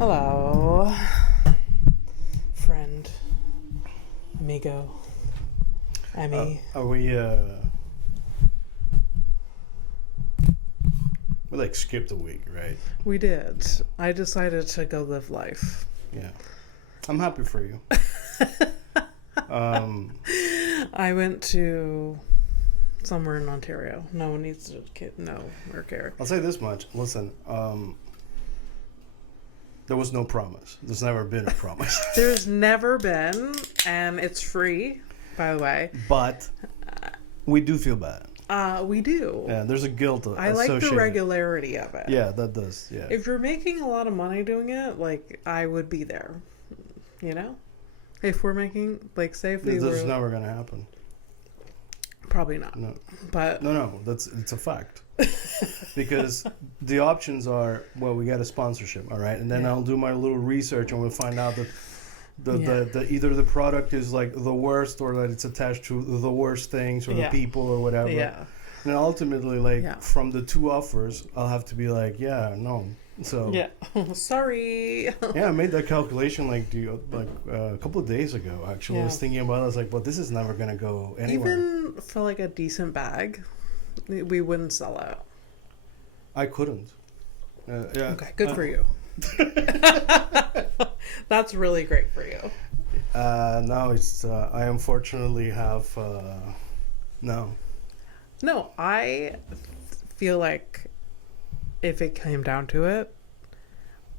Hello, friend, amigo, Emmy. We like skipped a week, right? We did. I decided to go live life. Yeah. I'm happy for you. I went to somewhere in Ontario. No one needs to know or care. I'll say this much. Listen, there was no promise. There's never been a promise. There's never been, and it's free, by the way. But we do feel bad. We do. Yeah, there's a guilt I like the regularity of it. Yeah, that does. Yeah. If you're making a lot of money doing it, like, I would be there. You know? If we're making, like, say if we This were... is never going to happen. Probably not. No. But... No, it's a fact. Because the options are, well, we get a sponsorship, all right? And then I'll do my little research and we'll find out that the either the product is like the worst or that it's attached to the worst things or the people or whatever. Yeah. And ultimately, from the two offers, I'll have to be like, yeah, no. So yeah, sorry. Yeah, I made that calculation a couple of days ago. Actually, I was thinking about it. I was like, "But this is never gonna go anywhere." Even for like a decent bag, we wouldn't sell out. I couldn't. Yeah. Okay, good for you. That's really great for you. No, it's I unfortunately have no. No, I feel like if it came down to it,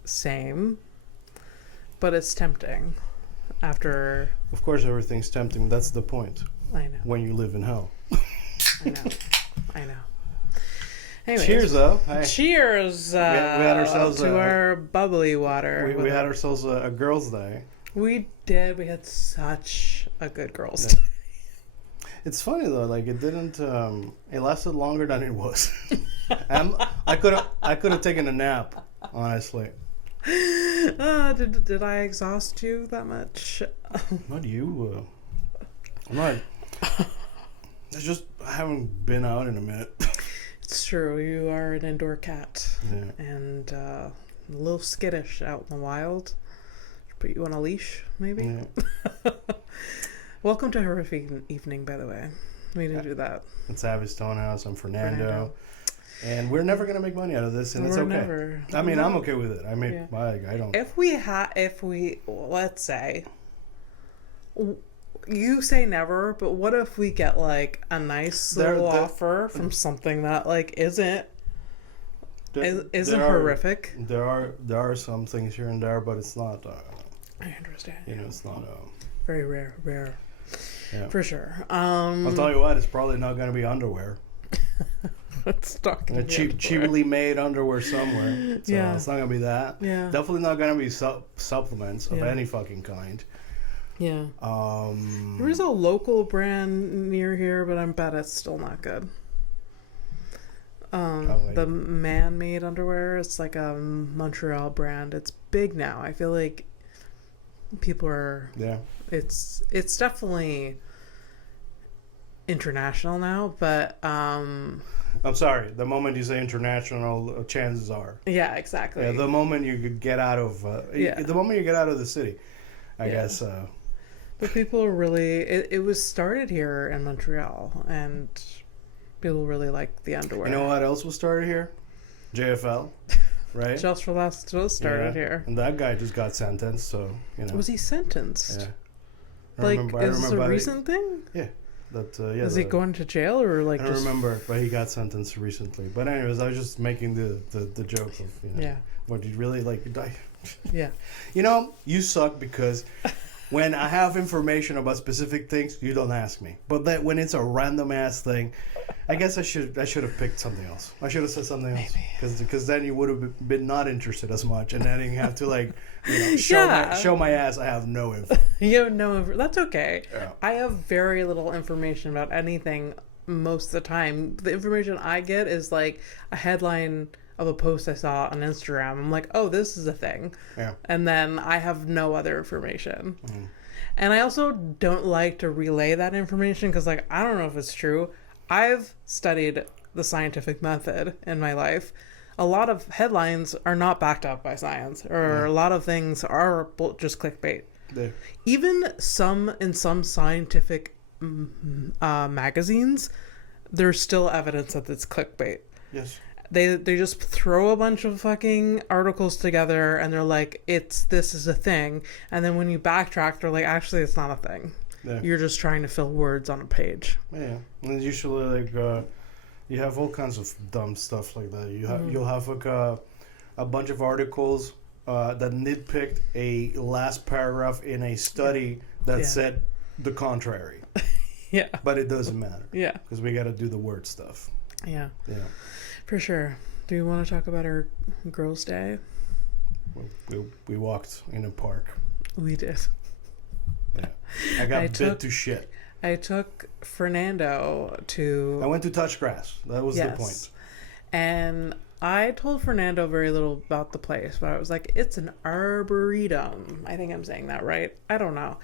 same. But it's tempting after... Of course everything's tempting. That's the point. I know. When you live in hell. I know. Anyways, cheers, though. Hey. Cheers we had ourselves to our bubbly water. We had ourselves a girls' day. We did. We had such a good girls' day. It's funny though, like it didn't. It lasted longer than it was. I could have taken a nap, honestly. Did I exhaust you that much? Not you. I'm not. It's just I haven't been out in a minute. It's true. You are an indoor cat, yeah. And a little skittish out in the wild. Put you on a leash, maybe. Yeah. Welcome to Horrific Evening, by the way. We didn't do that. It's Abby Stonehouse. I'm Fernando. And we're never going to make money out of this, and it's okay. Never. I mean, I'm okay with it. I mean, I don't... If we, let's say, you say never, but what if we get, like, a nice little offer from something that, like, isn't horrific? There are some things here and there, but it's not... I understand. You know, it's not... very rare. Yeah. For sure. I'll tell you what, it's probably not going to be underwear. It's not going to be cheaply made underwear somewhere. So yeah. It's not going to be that. Yeah. Definitely not going to be supplements of any fucking kind. Yeah. There is a local brand near here, but I bet it's still not good. The man-made underwear, it's like a Montreal brand. It's big now. I feel like people are... Yeah. It's definitely international now, but I'm sorry. The moment you say international, chances are. Yeah, exactly. Yeah, the moment you could get out of the moment you get out of the city, I guess. But people are really... It was started here in Montreal, and people really like the underwear. You know what else was started here? JFL. Right? Just for last was started here. And that guy just got sentenced, so, you know. Was he sentenced? Yeah. Is this a recent thing? Yeah. Is he going to jail or like I don't remember, but he got sentenced recently. But anyways, I was just making the joke of, you know. Yeah. What, you really like... Yeah. You know, you suck because... When I have information about specific things, you don't ask me. But that when it's a random ass thing, I guess I should have picked something else. I should have said something else. Because then you would have been not interested as much, and then you have to show my ass. I have no info. You have no info. That's okay. Yeah. I have very little information about anything most of the time. The information I get is like a headline of a post I saw on Instagram. I'm like, oh, this is a thing. Yeah. And then I have no other information. Mm. And I also don't like to relay that information because, like, I don't know if it's true. I've studied the scientific method in my life. a lot of headlines are not backed up by science, or a lot of things are just clickbait. Yeah. Even in some scientific magazines, there's still evidence that it's clickbait. Yes. They just throw a bunch of fucking articles together and they're like, this is a thing. And then when you backtrack, they're like, actually, it's not a thing. Yeah. You're just trying to fill words on a page. Yeah. And usually, like, you have all kinds of dumb stuff like that. You'll have like a bunch of articles that nitpicked a last paragraph in a study that said the contrary. Yeah. But it doesn't matter. Yeah. Because we got to do the word stuff. Yeah. Yeah. For sure. Do you want to talk about our girls' day? We walked in a park. We did. Yeah. I got bit to shit. I took Fernando to... I went to touch grass. That was the point. And I told Fernando very little about the place, but I was like, it's an arboretum. I think I'm saying that right. I don't know.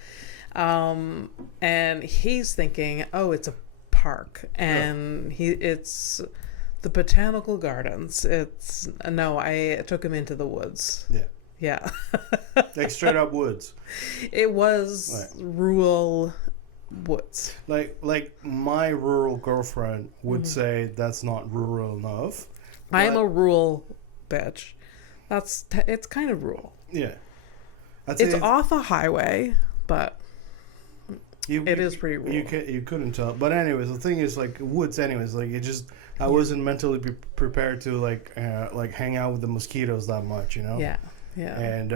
And he's thinking, oh, it's a park. And it's the botanical gardens. I took him into the woods. Yeah. Yeah. Like straight up woods. It was rural woods. Like my rural girlfriend would say that's not rural enough. I'm a rural bitch. It's kind of rural. Yeah. It's off a highway, but it is pretty rural. You couldn't tell. But anyways, the thing is, like, woods anyways, like, it just... I wasn't mentally prepared to, like hang out with the mosquitoes that much, you know? Yeah. Yeah. And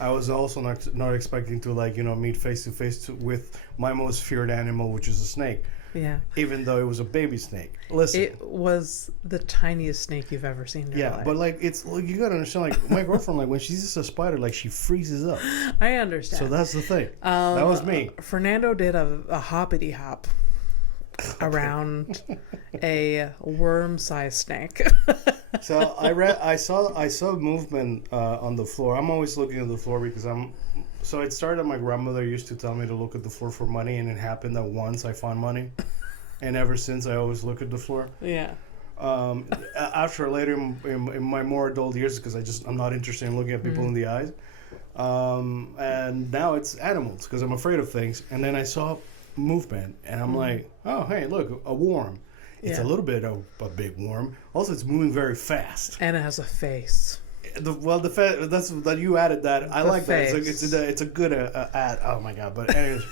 I was also not expecting to, like, you know, meet face to face with my most feared animal, which is a snake. Yeah. Even though it was a baby snake. Listen. It was the tiniest snake you've ever seen in your life. But, like, it's... Like, you gotta understand, like, my girlfriend, like, when she sees a spider, like, she freezes up. I understand. So that's the thing. That was me. Fernando did a hoppity hop around a worm-sized snake. So I saw movement on the floor. I'm always looking at the floor because so it started. My grandmother used to tell me to look at the floor for money, and it happened that once I found money, and ever since I always look at the floor. Yeah. After later in my more adult years, because I'm not interested in looking at people in the eyes, and now it's animals because I'm afraid of things. And then I saw movement, and I'm like, oh, hey, look, a worm. It's a little bit of a big worm. Also, it's moving very fast. And it has a face. That's that you added that. I like face. that. It's a good ad. Oh my god! But anyways,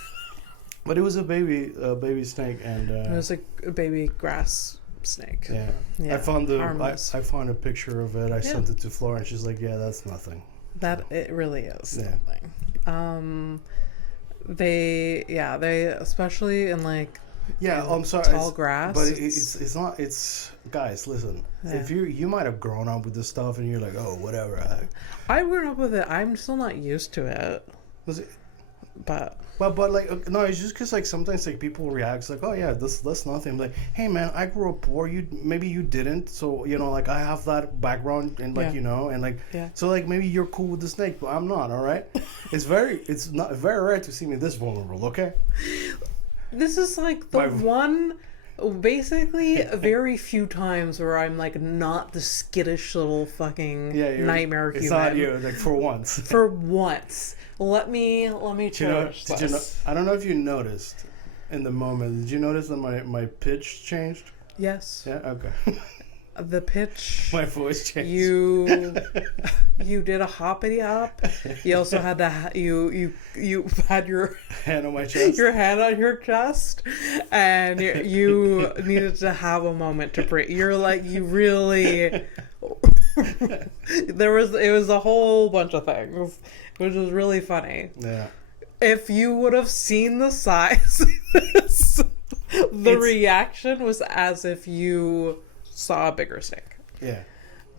but it was a baby snake, and it was a baby grass snake. Yeah. I found a picture of it. I sent it to Flora, and she's like, yeah, that's nothing. It really is nothing. They especially in like I'm sorry, tall grass, but it's not. It's guys, listen. If you might have grown up with this stuff and you're like, oh, whatever. I grew up with it. I'm still not used to it. Was it? But like no, it's just because like sometimes like people react like, oh yeah, that's nothing. I'm like, hey man, I grew up poor. Maybe you didn't, so you know, like I have that background and like you know, and like so like maybe you're cool with the snake, but I'm not. All right, it's not very rare to see me this vulnerable. Okay, this is like the one. Basically, very few times where I'm like not the skittish little fucking nightmare human. It's not you, like for once. For once, let me cherish this. Did you know? I don't know if you noticed in the moment. Did you notice that my pitch changed? Yes. Yeah. Okay. The pitch. My voice changed. You did a hoppity hop. You also had you had your hand on my chest. Your hand on your chest, and you needed to have a moment to breathe. You're like you really. It was a whole bunch of things, which was really funny. Yeah. If you would have seen the size, reaction was as if you saw a bigger snake. Yeah.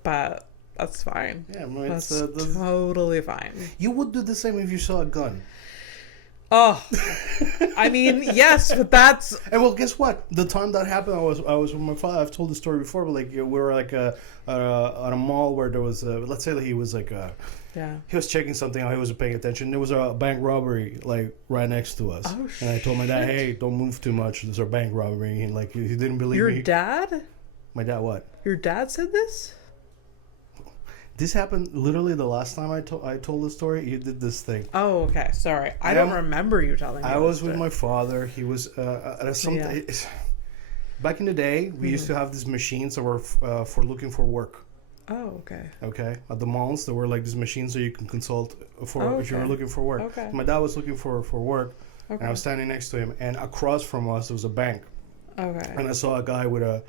But that's fine. Yeah, that's totally fine. You would do the same if you saw a gun. Oh, I mean, yes, but that's... And well, guess what? The time that happened, I was with my father. I've told the story before, but like we were like on a mall where there was let's say that he was like he was checking something out. He wasn't paying attention. There was a bank robbery like right next to us. Oh, and I told my dad, hey, don't move too much. There's a bank robbery. And like he didn't believe me. Your dad? My dad what? Your dad said this? This happened literally the last time I told the story. You did this thing. Oh, okay. Sorry. I don't remember you telling me. I was with my father. He was back in the day, we used to have these machines that were for looking for work. Oh, okay. Okay. At the malls, there were like these machines that you can consult for if you were looking for work. Okay. My dad was looking for work, Okay. and I was standing next to him, and across from us there was a bank. Okay. And I saw a guy with a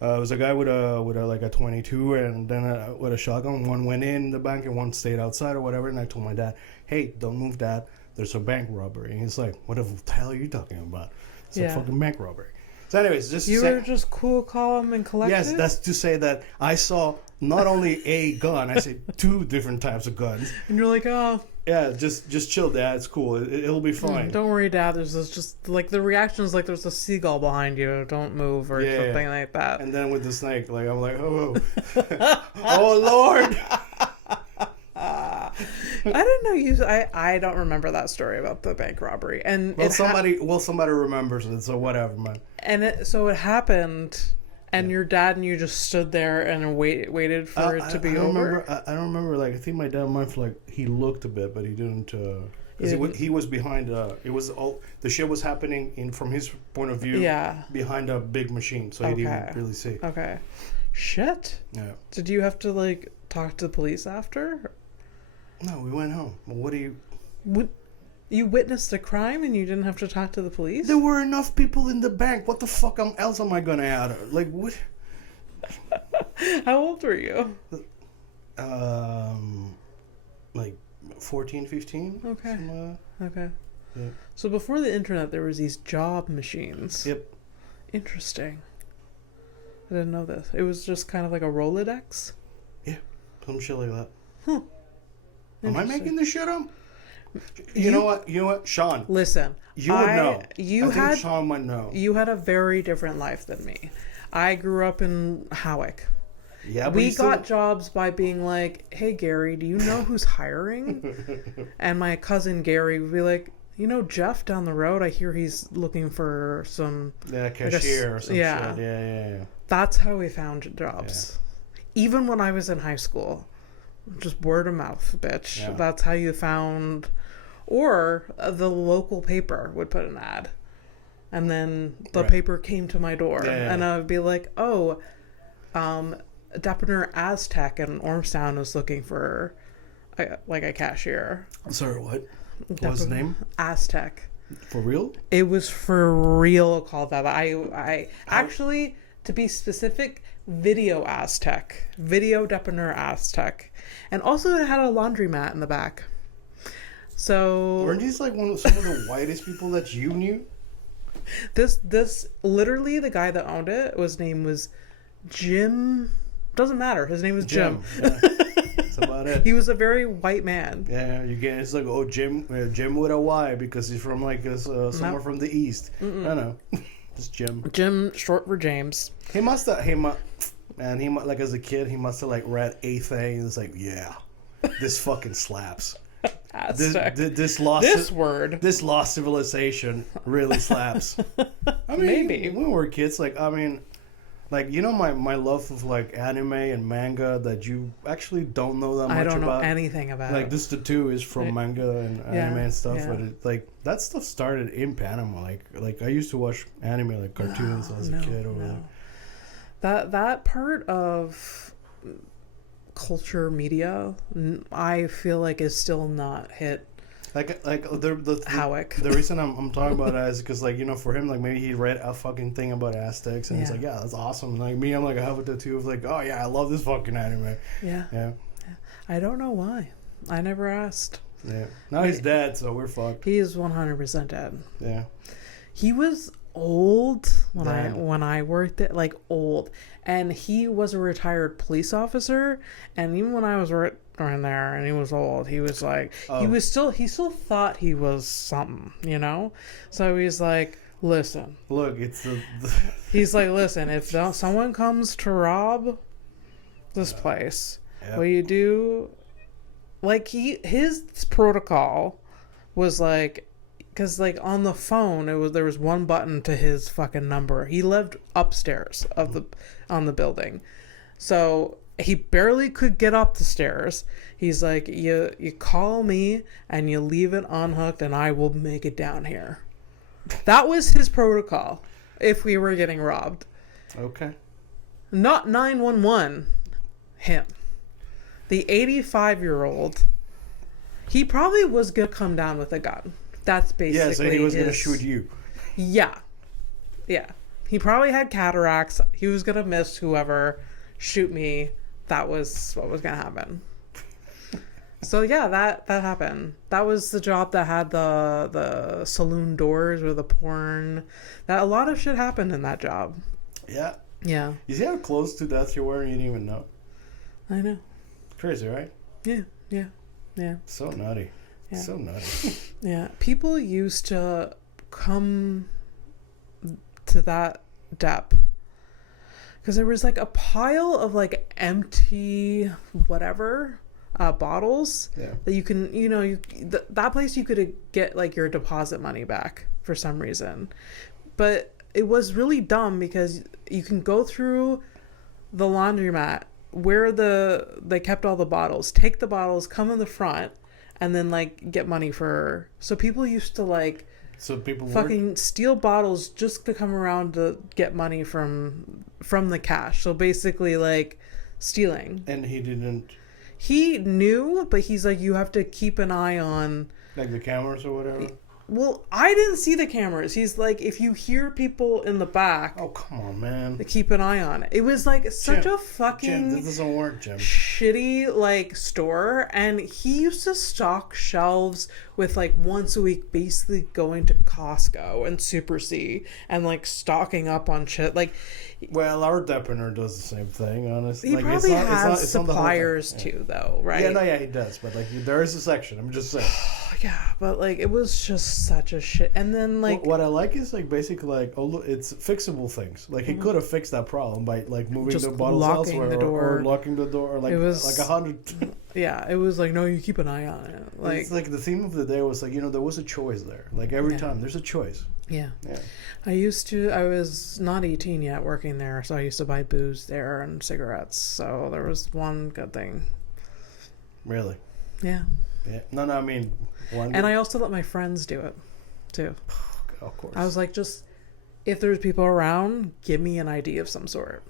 like a 22 and then with a shotgun. One went in the bank and one stayed outside or whatever. And I told my dad, "Hey, don't move, Dad. There's a bank robbery." And he's like, "What the hell are you talking about? It's a fucking bank robbery." So, anyways, just you were just cool, calm, and collected. Yes, that's to say that I saw not only a gun, I see two different types of guns. And you're like, oh. Yeah, just chill, Dad. It's cool. It'll be fine. Don't worry, Dad. There's just like the reaction is like there's a seagull behind you. Don't move or something like that. And then with the snake, like I'm like, oh, oh Lord. I didn't know you. I don't remember that story about the bank robbery. And somebody remembers it, so whatever, man. And so it happened, and your dad and you just stood there and waited for it to be over. I don't remember. Like I think my dad might have, like he looked a bit, but he didn't. He was behind. It was all the shit was happening from his point of view. Yeah. Behind a big machine, so he didn't really see. Okay. Shit. Yeah. Did you have to like talk to the police after? No, we went home. Well, what do you? You witnessed a crime and you didn't have to talk to the police? There were enough people in the bank. What the fuck else am I gonna add? Like what? How old were you? Like 14, 15. Okay. Okay. Yeah. So before the internet, there was these job machines. Yep. Interesting. I didn't know this. It was just kind of like a Rolodex? Yeah. Some shit like that. Huh. Am I making this shit up? You know what, Sean? Listen, you would know. I think Sean might know. You had a very different life than me. I grew up in Howick. Yeah, but we got jobs by being like, "Hey, Gary, do you know who's hiring?" And my cousin Gary would be like, "You know Jeff down the road? I hear he's looking for some cashier or some shit." Yeah. That's how we found jobs. Yeah. Even when I was in high school. Just word of mouth, bitch. Yeah. That's how you found... Or the local paper would put an ad. And then the paper came to my door. Yeah. And I would be like, oh, Depener Aztec in Ormstown is looking for a cashier. I'm sorry, what? What was his name? Aztec. For real? It was for real called that. I actually, to be specific... Video Depener Aztec, and also it had a laundromat in the back. So weren't these like some of the whitest people that you knew? This literally the guy that owned it, his name was Jim. Doesn't matter. His name was Jim. Yeah. That's about it. He was a very white man. Yeah, you get it's like Jim with a Y because he's from like somewhere from the east. I know. It's Jim. Jim, short for James. He must like as a kid, he must have like read a thing. It's like, yeah, this fucking slaps. This lost civilization really slaps. I mean, maybe when we were kids, like my love of like anime and manga that you actually don't know that much about. I don't know anything about. Like this tattoo is from manga and anime and stuff, but like that stuff started in Panama. Like I used to watch anime like cartoons as a kid over there. That part of culture media, I feel like is still not hit. The Howick. The reason I'm talking about that is because for him maybe he read a fucking thing about Aztecs and he's like, yeah, that's awesome. Like me, I'm like I have a tattoo of like, oh yeah, I love this fucking anime. Yeah. I don't know why. I never asked. Yeah. Now he's dead, so we're fucked. He is 100% dead. Yeah. He was old when I worked at old, and he was a retired police officer, and even when I was right there and he was old, he was like he still thought he was something, so he's like, listen, look, it's he's like, listen, if someone comes to rob this place, what you do, his protocol was because on the phone there was one button to his fucking number. He lived upstairs on the building, so he barely could get up the stairs. He's like, you call me and you leave it unhooked and I will make it down here. That was his protocol if we were getting robbed. Okay. Not 911. Him. The 85-year-old. He probably was going to come down with a gun. That's basically so he was going to shoot you. Yeah. Yeah. He probably had cataracts. He was going to miss whoever, shoot me. That was what was going to happen. So yeah, that happened. That was the job that had the saloon doors or the porn. That a lot of shit happened in that job. Yeah. Yeah. You see how close to death you were and you didn't even know? I know. Crazy, right? Yeah. Yeah. Yeah. So nutty. Yeah. So nutty. Yeah. People used to come to that depth because there was like a pile of like empty whatever bottles that you can, that place you could get like your deposit money back for some reason. But it was really dumb because you can go through the laundromat where they kept all the bottles, take the bottles, come in the front, and then like get money for. So people used to like fucking steal bottles just to come around to get money from the cash. So basically like stealing. And he didn't. He knew, but he's like, you have to keep an eye on... Like the cameras or whatever? Well, I didn't see the cameras. He's like, if you hear people in the back... Oh, come on, man. Keep an eye on it. It was like such a fucking... Jim, this doesn't work, Jim. Shitty, like, store. And he used to stock shelves with, like, once a week basically going to Costco and Super C and, like, stocking up on shit. Like... Well, our depiner does the same thing, honestly. He like, probably has it's suppliers too, though, right? Yeah, he does. But, like, there is a section. I'm just saying. Yeah, but, like, it was just such a shit. And then, like... What I like is, like, basically, like, it's fixable things. Like, he could have fixed that problem by, like, moving just the bottles elsewhere. Or locking the door. Or, like, it was, like 100... Yeah, it was like, no, you keep an eye on it. Like, it's like the theme of the day was, like, there was a choice there. Like, every time, there's a choice. Yeah. I was not 18 yet working there, so I used to buy booze there and cigarettes. So there was one good thing. Really? Yeah. Yeah. No, I mean... And I also let my friends do it, too. Of course. I was like, just, if there's people around, give me an ID of some sort.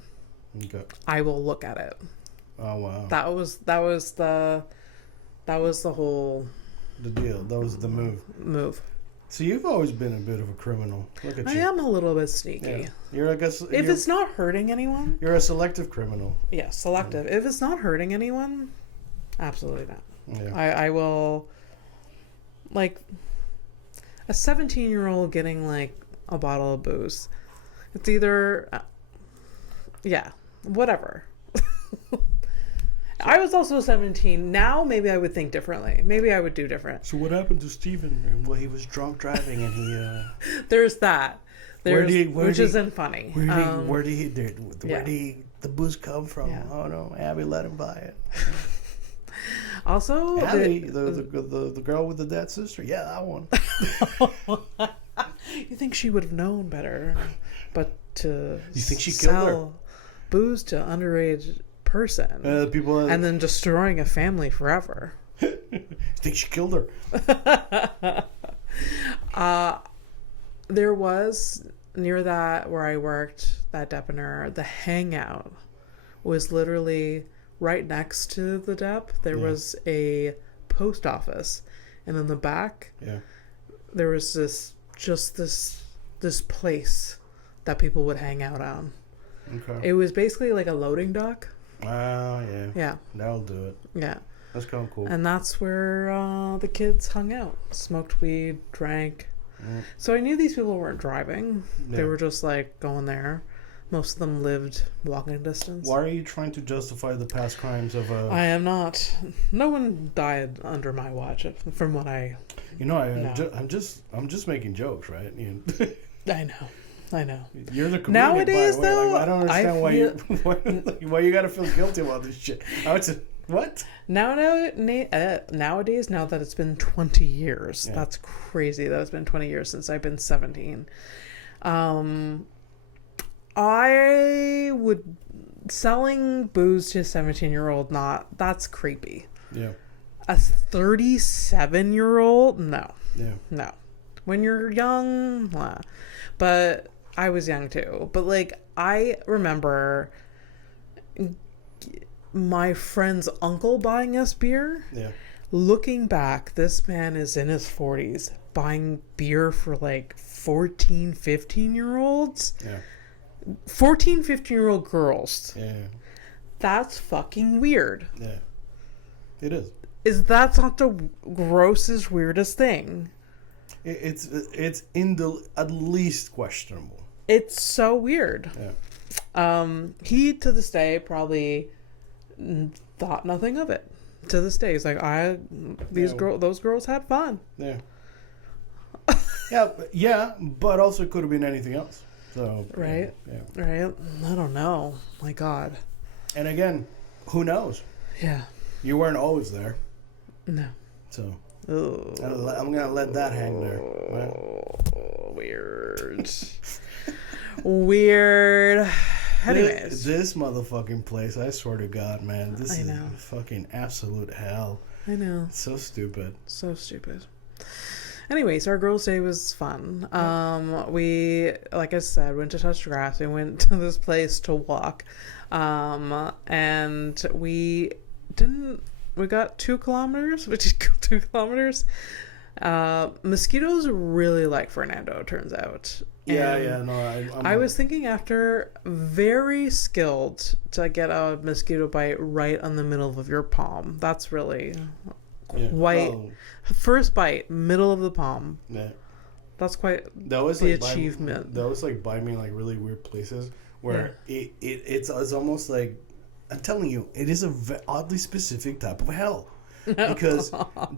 Okay. I will look at it. Oh, wow. That was the whole... The deal. That was the move. So you've always been a bit of a criminal. Look at you. I am a little bit sneaky. Yeah. You're like if it's not hurting anyone. You're a selective criminal. Yeah, selective. If it's not hurting anyone, absolutely not. Yeah. I will, like, a 17-year-old getting like a bottle of booze. It's either, whatever. I was also 17. Now, maybe I would think differently. Maybe I would do different. So what happened to Steven? Well, he was drunk driving and he... There's that. Which isn't funny. Where did the booze come from? Yeah. Oh, no. Abby let him buy it. Also... Abby, the girl with the dead sister. Yeah, that one. You think she would have known better. But to you think she killed her? Booze to underage... person and then destroying a family forever. Think she killed her? There was near that where I worked, that depiner, the hangout was literally right next to the dep. There was a post office, and in the back there was this place that people would hang out on. Okay. It was basically like a loading dock. Oh, yeah. Yeah. That'll do it. Yeah. That's kind of cool. And that's where the kids hung out, smoked weed, drank. So I knew these people weren't driving. They were just like going there. Most of them lived walking distance. Why are you trying to justify the past crimes of... I am not. No one died under my watch, from what I know. I'm just making jokes, right? I know. You're the comedian. Nowadays, though, I don't understand why you gotta feel guilty about this shit. I would say, what? Nowadays, now that it's been 20 years, that's crazy that it's been 20 years since I've been 17. I would selling booze to a 17-year-old, that's creepy. Yeah. A 37-year-old, no. Yeah. No. When you're young, but I was young too. But like, I remember my friend's uncle buying us beer. Yeah. Looking back, this man is in his 40s buying beer for like 14, 15-year-olds. Yeah. 14, 15-year-old girls. Yeah. That's fucking weird. Yeah. It is. That's not the grossest, weirdest thing. It's in the at least questionable. It's so weird. Yeah. He to this day probably thought nothing of it. To this day, he's like, those girls had fun. Yeah. yeah, but also it could have been anything else. So right. Yeah. Right. I don't know. My God. And again, who knows? Yeah. You weren't always there. No. So. Ooh. I'm gonna let that hang there. Right? Weird. Weird. Anyways, this motherfucking place, I swear to God, man, this is know. fucking absolute hell. I know. It's so stupid. So stupid. Anyways, our girls' day was fun. We, like I said, went to touch grass. We went to this place to walk, and we got 2 kilometers. We did go 2 kilometers. Mosquitoes really like Fernando, it turns out. I was thinking after, very skilled to get a mosquito bite right on the middle of your palm. That's really quite first bite, middle of the palm. Yeah, that's quite the achievement. That was like by me like really weird places where it's almost like, I'm telling you, it is a oddly specific type of hell. Because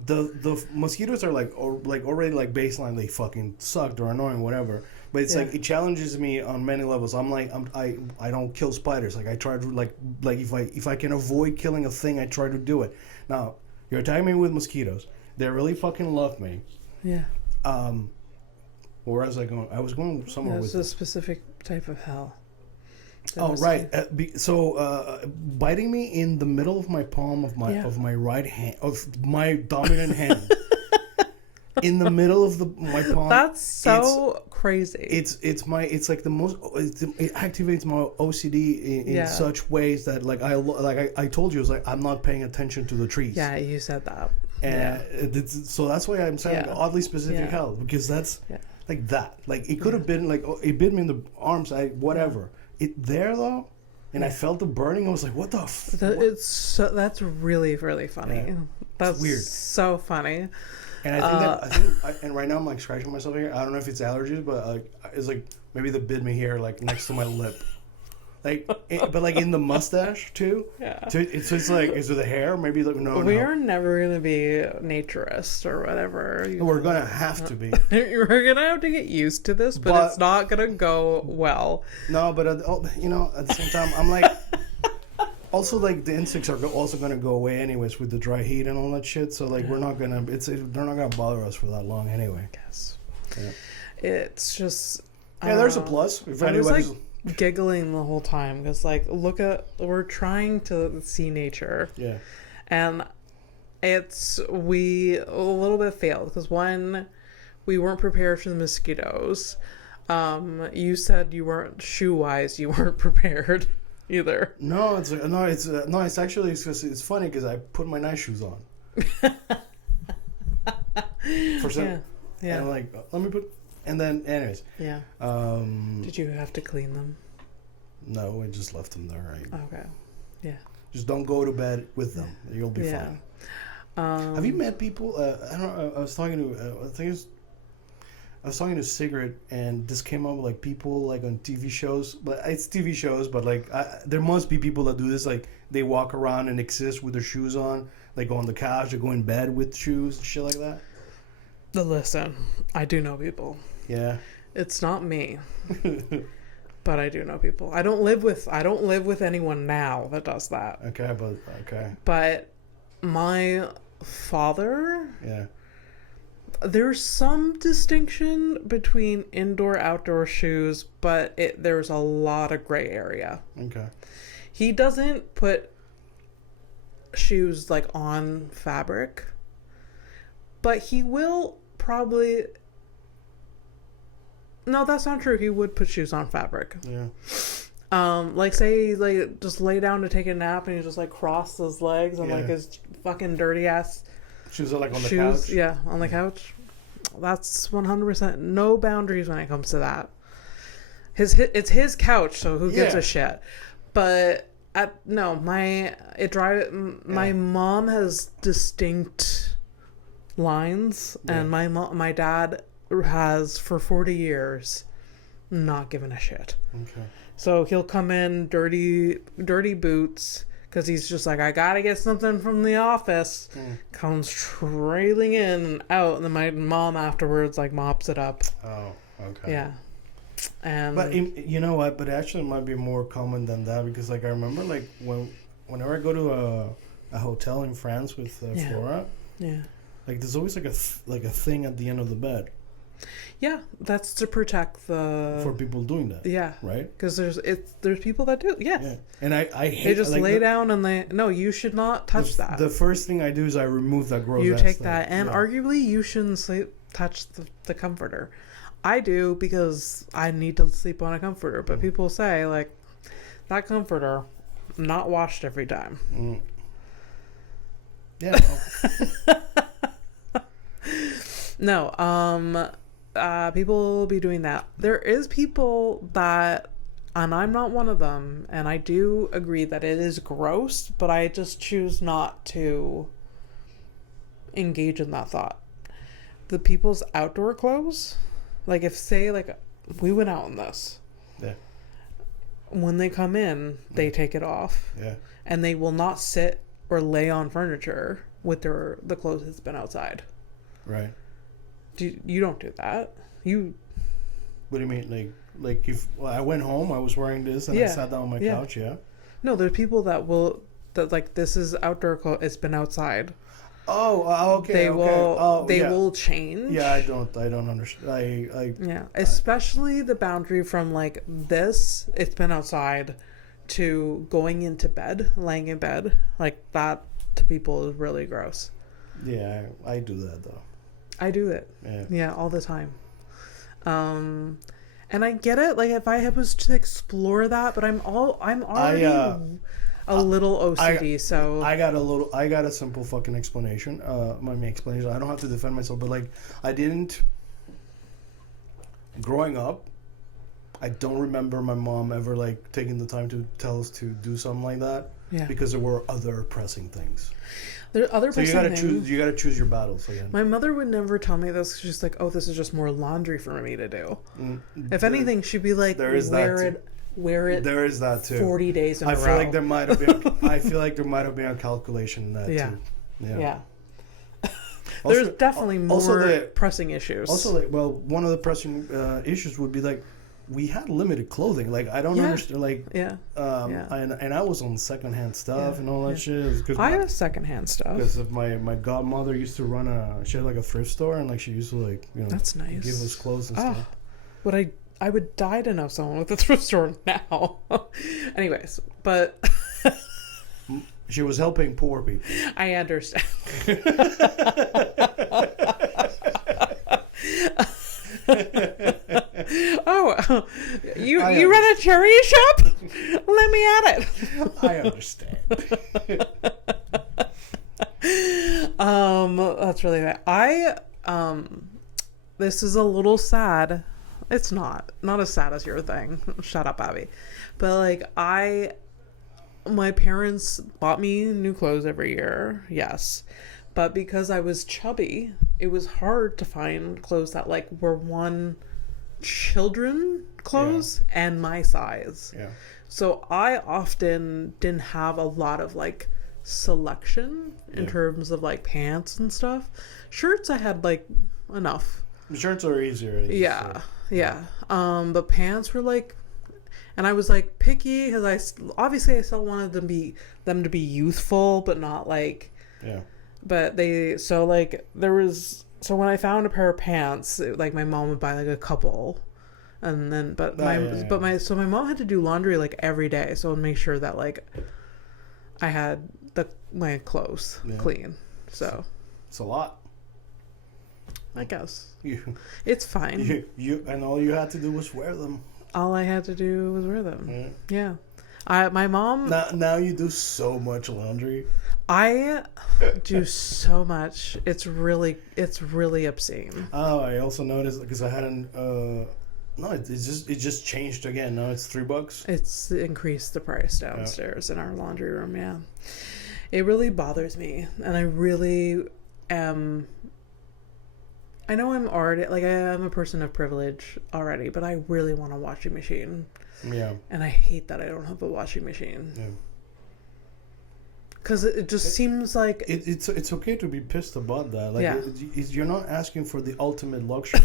the mosquitoes are like already like baseline, they fucking suck, they're annoying, whatever. But it's like it challenges me on many levels. I don't kill spiders. Like I try to like if I can avoid killing a thing, I try to do it. Now you're attacking me with mosquitoes. They really fucking love me. Yeah. Where was I going? I was going somewhere with a specific type of hell. Oh right, so biting me in the middle of my palm of my right hand, of my dominant hand, in the middle of my palm. That's so crazy. It's like the most. It activates my OCD in such ways that I told you, it's like I'm not paying attention to the trees. Yeah, you said that. And so that's why I'm saying oddly specific hell, because that's like that. Like it could have been like it bit me in the arms. Whatever. It there though, and I felt the burning. I was like, "What the?" That's really, really funny. Yeah. That's weird. So funny. And I think and right now I'm like scratching myself here. I don't know if it's allergies, but it's like maybe they bit me here, like next to my lip, but like in the mustache too. Yeah. So it's like, is it the hair? Maybe like we are never gonna be naturist or whatever. We're gonna have to be. We're gonna have to get used to this, but it's not gonna go well. No, but at the same time, I'm like. Also, like the insects are also gonna go away anyways with the dry heat and all that shit. So like they're not gonna bother us for that long anyway. I guess. Yeah. It's just. There's a plus. If I was like giggling the whole time because we're trying to see nature. Yeah. And we a little bit failed because one, we weren't prepared for the mosquitoes. You said you weren't shoe-wise, you weren't prepared. Either. No, it's actually it's funny because I put my nice shoes on. For some, and I'm like, let me put, and then anyways. Yeah. Did you have to clean them? No, I just left them there. Right? Okay. Yeah. Just don't go to bed with them. You'll be fine. Have you met people? I don't know. I was talking to. I was talking to Sigrid, and this came up like people like on TV shows, but it's TV shows, but like there must be people that do this. Like they walk around and exist with their shoes on, like go on the couch or go in bed with shoes and shit like that. Listen, I do know people. Yeah. It's not me, but I do know people. I don't live with anyone now that does that. Okay. But my father. Yeah. There's some distinction between indoor outdoor shoes, but there's a lot of gray area. Okay. He doesn't put shoes like on fabric, but he will probably. No, that's not true. He would put shoes on fabric. Yeah. Like say like just lay down to take a nap and he just like cross his legs and like his fucking dirty ass shoes are like on the couch. Yeah, on the couch. That's 100% no boundaries when it comes to that. It's his couch, so who gives a shit? But my mom has distinct lines, and my dad has for 40 years not given a shit. Okay. So he'll come in dirty boots because he's just like, I gotta get something from the office. Comes trailing in and out, and then my mom afterwards like mops it up. Oh, okay. Yeah. But you know what? But actually, it might be more common than that because like I remember like whenever I go to a hotel in France with Flora, like there's always like a thing at the end of the bed. Yeah, that's to protect for people doing that. Yeah, right. Because there's people that do. Yes. Yeah. And I hate. They just lay down and you should not touch that. The first thing I do is I remove that gross. You take that, and arguably you shouldn't touch the comforter. I do because I need to sleep on a comforter, but people say like that comforter not washed every time. Yeah. No, people will be doing that. There is people that, and I'm not one of them, and I do agree that it is gross, but I just choose not to engage in that thought. The people's outdoor clothes, like if say like we went out in this, when they come in, they take it off, and they will not sit or lay on furniture with the clothes that's been outside. Right. You don't do that. You. What do you mean? Like if I went home, I was wearing this and I sat down on my couch. Yeah. No, there's people that like this is outdoor clothes. It's been outside. Oh, okay. They will. Oh, they will change. Yeah, I don't understand. Especially the boundary from like this. It's been outside, to going into bed, laying in bed, like that to people is really gross. Yeah, I do that though. I do it. Yeah, all the time. And I get it. Like if I was to explore that, but I'm already a little OCD. So I got a simple fucking explanation. My explanation. I don't have to defend myself, but like I didn't. Growing up, I don't remember my mom ever like taking the time to tell us to do something like that. Yeah. Because there were other pressing things. There are other pressing things. You gotta choose your battles again. My mother would never tell me this. She's like, "Oh, this is just more laundry for me to do." If anything, she'd be like, "Wear it." There is that too. 40 days in a row. I feel like there might have been. I feel like there might have been a calculation in that too. Yeah. There's definitely more pressing issues. Also, one of the pressing issues would be like, we had limited clothing. Like I don't understand. Like and I was on secondhand stuff and all that shit. I have secondhand stuff because of my godmother used to run she had like a thrift store and like she used to that's nice. give us clothes and stuff. But I would die to know someone with a thrift store now. Anyways, but she was helping poor people. I understand. Oh, you run a charity shop? Let me at it. I understand. That's really bad. This is a little sad. It's not as sad as your thing. Shut up, Abby. But like my parents bought me new clothes every year. Yes. But because I was chubby, it was hard to find clothes that like were children clothes and my size. Yeah. So I often didn't have a lot of like selection in terms of like pants and stuff. Shirts I had like enough. Shirts are easier. Yeah. But pants were like, and I was like picky because I still wanted them to be youthful, but not like. Yeah. But so when I found a pair of pants, like my mom would buy like a couple, And then, but my mom had to do laundry like every day, so I'd make sure that like I had my clothes clean. So it's a lot. I guess it's fine. And all you had to do was wear them. All I had to do was wear them. Yeah. My mom. Now you do so much laundry. I do so much. It's really obscene. Oh, I also noticed because I hadn't. No, it just changed again. Now it's $3. It's increased the price downstairs in our laundry room. Yeah, it really bothers me, and I really am. I know I'm already like I am a person of privilege already, but I really want a washing machine. Yeah, and I hate that I don't have a washing machine. Yeah. Because it just seems like it's okay to be pissed about that. Like you're not asking for the ultimate luxury.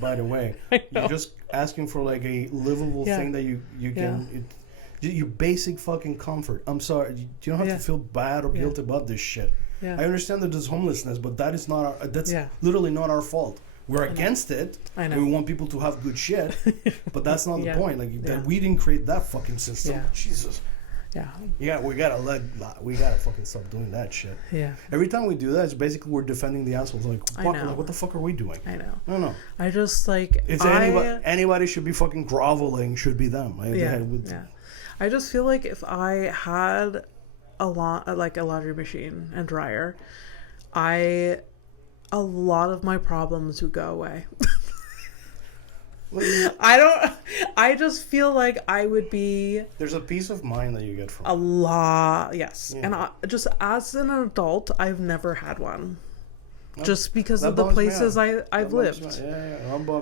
By the way, you're just asking for like a livable thing that you can. Your basic fucking comfort. I'm sorry, you don't have to feel bad or guilty about this shit. Yeah. I understand that there's homelessness, but that is not literally not our fault. We're against it. I know. We want people to have good shit, but that's not the point. Like we didn't create that fucking system. Yeah. Jesus. Yeah, we gotta fucking stop doing that shit. Yeah. Every time we do that, it's basically we're defending the assholes. Like, what the fuck are we doing? I know. No. I just like it's anybody should be fucking groveling. Should be them. I just feel like if I had a laundry machine and dryer, a lot of my problems would go away. I just feel like I would be. There's a peace of mind that you get from a lot. Yes. Yeah. And just as an adult, I've never had one. Just because of the places I've lived.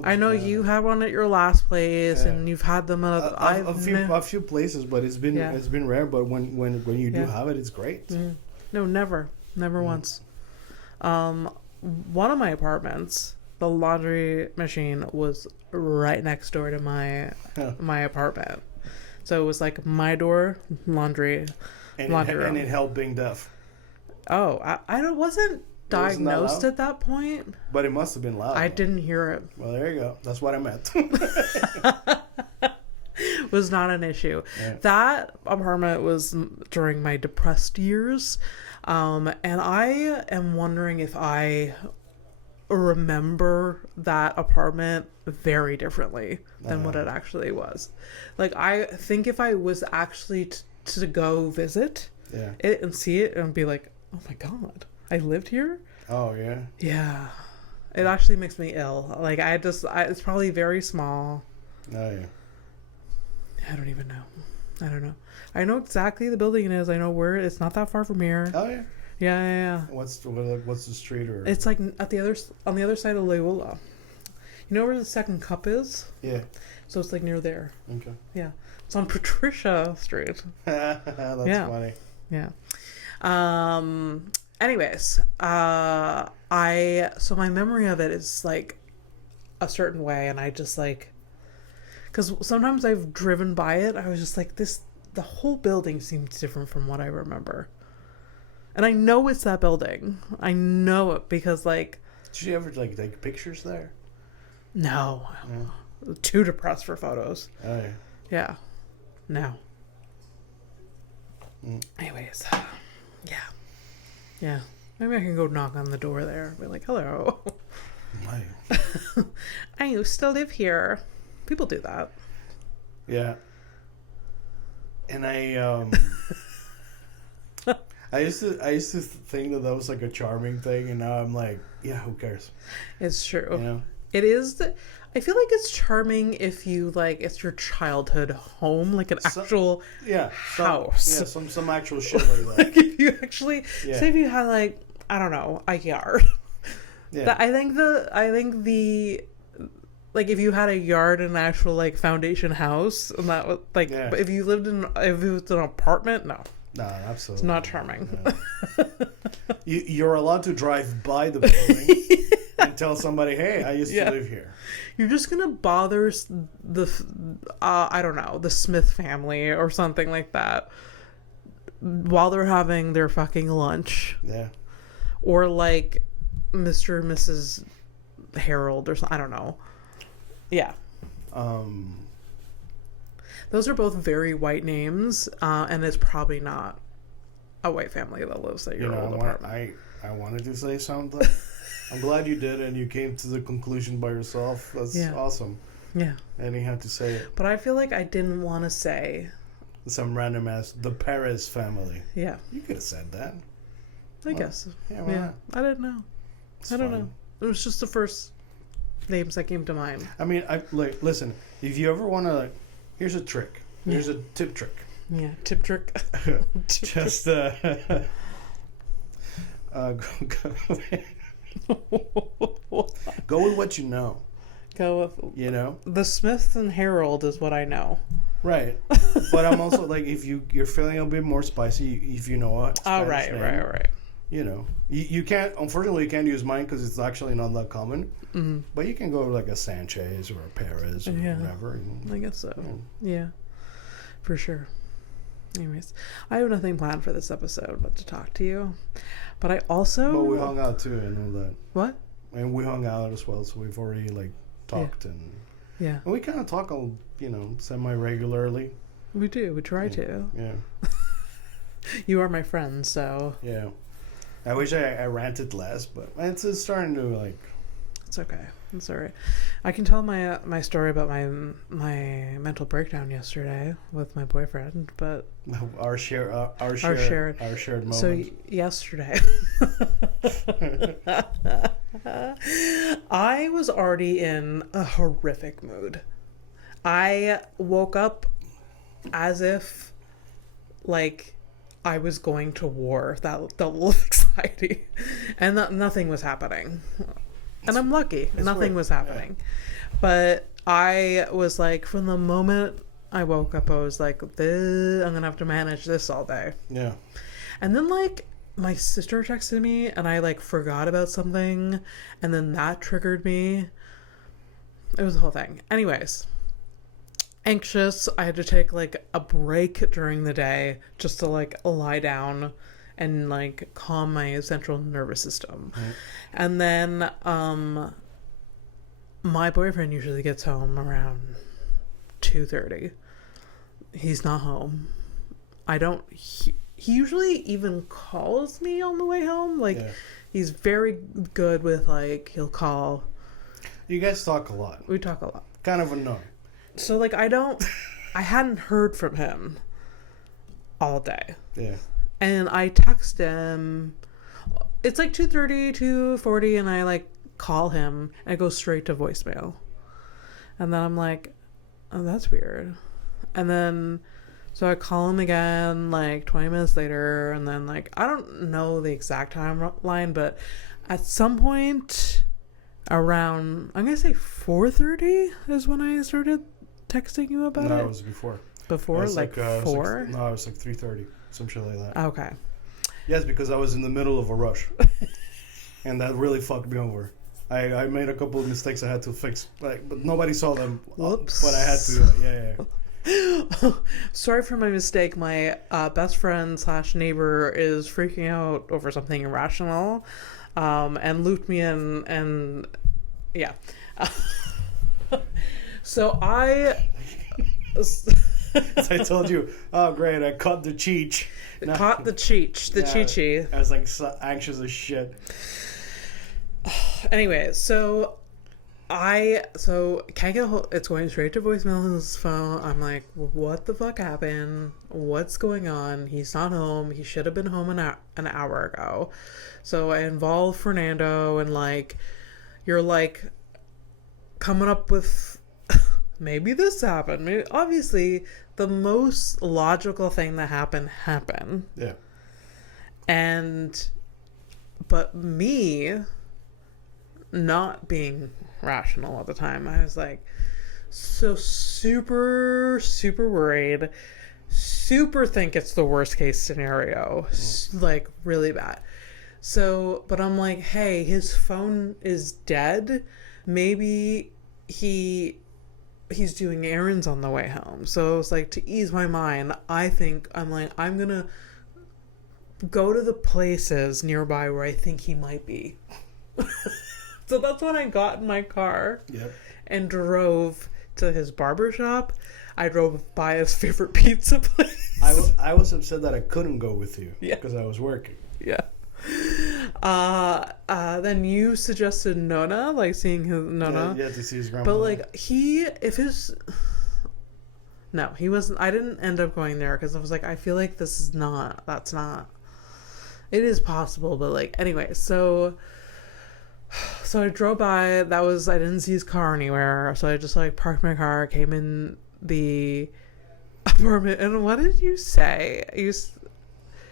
I know you had one at your last place, and you've had them at a few places, but it's been rare. But when you do have it, it's great. Mm. No, never once. One of my apartments, the laundry machine was right next door to my apartment, so it was like my door, laundry room. And it helped being deaf. Oh, I wasn't diagnosed at that point, but it must have been loud. I didn't hear it. Well, there you go. That's what I meant. Was not an issue. Yeah. That apartment was during my depressed years, and I am wondering if I remember that apartment very differently than what it actually was. Like, I think if I was actually to go visit it and see it and be like, oh my god, I lived here. Oh yeah. Yeah, it actually makes me ill. Like it's probably very small. Oh yeah. I don't even know. I don't know. I know exactly the building it is. I know where it's not that far from here. Oh yeah. Yeah. What's the street or? It's like on the other side of Loyola. You know where the Second Cup is? Yeah. So it's like near there. Okay. Yeah. It's on Patricia Street. That's funny. Yeah. Anyways, so my memory of it is like a certain way, and I just like, because sometimes I've driven by it, I was just like, the whole building seems different from what I remember. And I know it's that building. I know it because like. Did you ever like take pictures there? No. Yeah. Too depressed for photos. Oh yeah. Yeah. No. Anyways. Yeah. Yeah. Maybe I can go knock on the door there. Be like, hello. I used to live here. People do that. Yeah. And I used to think that was like a charming thing, and now I'm like, yeah, who cares? It's true. You know? It is. I feel like it's charming if you like it's your childhood home, like an actual house. Some actual shit like that. Like if you actually say if you had like I don't know a yard. Yeah. I think the like if you had a yard and an actual like foundation house and that was like but if it was an apartment, no, absolutely it's not charming. No. You're allowed to drive by the building and tell somebody, hey, I used to live here. You're just gonna bother the I don't know, the Smith family or something like that while they're having their fucking lunch. Yeah. Or like Mr. and Mrs. Harold or something. I don't know. Yeah. Those are both very white names, and it's probably not a white family that lives at your old apartment. I wanted to say something. I'm glad you did, and you came to the conclusion by yourself. That's awesome. Yeah. And you had to say it. But I feel like I didn't want to say some random ass, the Perez family. Yeah. You could have said that. I guess. Yeah. I didn't know. I don't know. It was just the first names that came to mind. I mean, listen, if you ever want to, here's a trick. Here's a tip trick. Yeah, tip trick. Just, go with what you know. Go with, you know, the Smith and Herald is what I know. Right, but I'm also like, if you're feeling a bit more spicy, if you know what. Oh, right. You know, you can't. Unfortunately, you can't use mine because it's actually not that common. Mm-hmm. But you can go like a Sanchez or a Perez or whatever. You know. I guess so. Yeah, for sure. Anyways, I have nothing planned for this episode but to talk to you. But I also. But we hung out too and all that. What? And we hung out as well, so we've already talked and. Yeah. And we kind of talk, semi-regularly. We do. We try to. Yeah. You are my friend, so. Yeah. I wish I ranted less, but it's starting to It's okay. It's all right. I can tell my story about my mental breakdown yesterday with my boyfriend, but our shared moment. So yesterday, I was already in a horrific mood. I woke up as if I was going to war. That level of anxiety, and nothing was happening. And I'm lucky. Nothing was happening. Yeah. But I was like, from the moment I woke up, I was like, I'm going to have to manage this all day. Yeah. And then my sister texted me and I forgot about something. And then that triggered me. It was the whole thing. Anyways, anxious. I had to take a break during the day just to lie down and calm my central nervous system. Mm-hmm. And then my boyfriend usually gets home around 2:30. He's not home. He usually even calls me on the way home. He's very good with he'll call. You guys talk a lot. We talk a lot. Kind of annoying. So I hadn't heard from him all day. Yeah. And I text him. It's 2:30, 2:40, and I call him and it goes straight to voicemail. And then I'm like, oh, that's weird. And then so I call him again 20 minutes later, and then I don't know the exact timeline, but at some point around, I'm gonna say 4:30 is when I started texting you about it. No, it was before. Before? 4? No, it was 3:30. Some shit like that. Okay. Yes, because I was in the middle of a rush. And that really fucked me over. I made a couple of mistakes I had to fix. But nobody saw them. Whoops. But I had to. Yeah. Sorry for my mistake. My best friend / neighbor is freaking out over something irrational. And looped me in. And yeah. So I... As I told you, oh great, I caught the Chichi. Caught the Chichi. I was so anxious as shit. Anyway, so can't get it's going straight to voicemail on his phone. I'm like, what the fuck happened? What's going on? He's not home. He should have been home an hour ago. So I involve Fernando and you're coming up with maybe this happened. Maybe, obviously, the most logical thing that happened. Yeah. But me not being rational at the time, I was so super, super worried. Super think it's the worst case scenario. Really bad. So, but I'm like, hey, his phone is dead. Maybe he's doing errands on the way home. So it's to ease my mind, I'm gonna go to the places nearby where I think he might be. So that's when I got in my car and drove to his barber shop, I drove by his favorite pizza place. I was upset that I couldn't go with you because I was working. Yeah. Then you suggested Nona, like seeing his Nona. Yeah, to see his grandma. But like he wasn't. I didn't end up going there because I was like, I feel like that's not. It is possible, but like anyway, so I drove by. I didn't see his car anywhere, so I just like parked my car, came in the apartment, and what did you say?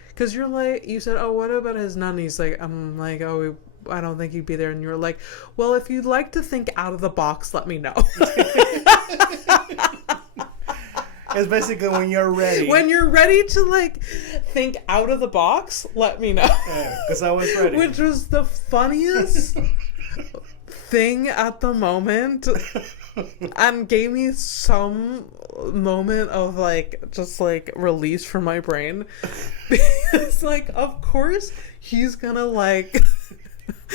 Because you're like, you said, oh, what about his nun? He's like, I'm like, oh, I don't think he'd be there. And you're like, well, if you'd like to think out of the box, let me know. It's basically when you're ready. When you're ready to like think out of the box, let me know. Yeah, because I was ready. Which was the funniest thing at the moment. And gave me some moment of like just like release from my brain. Because like of course he's gonna like,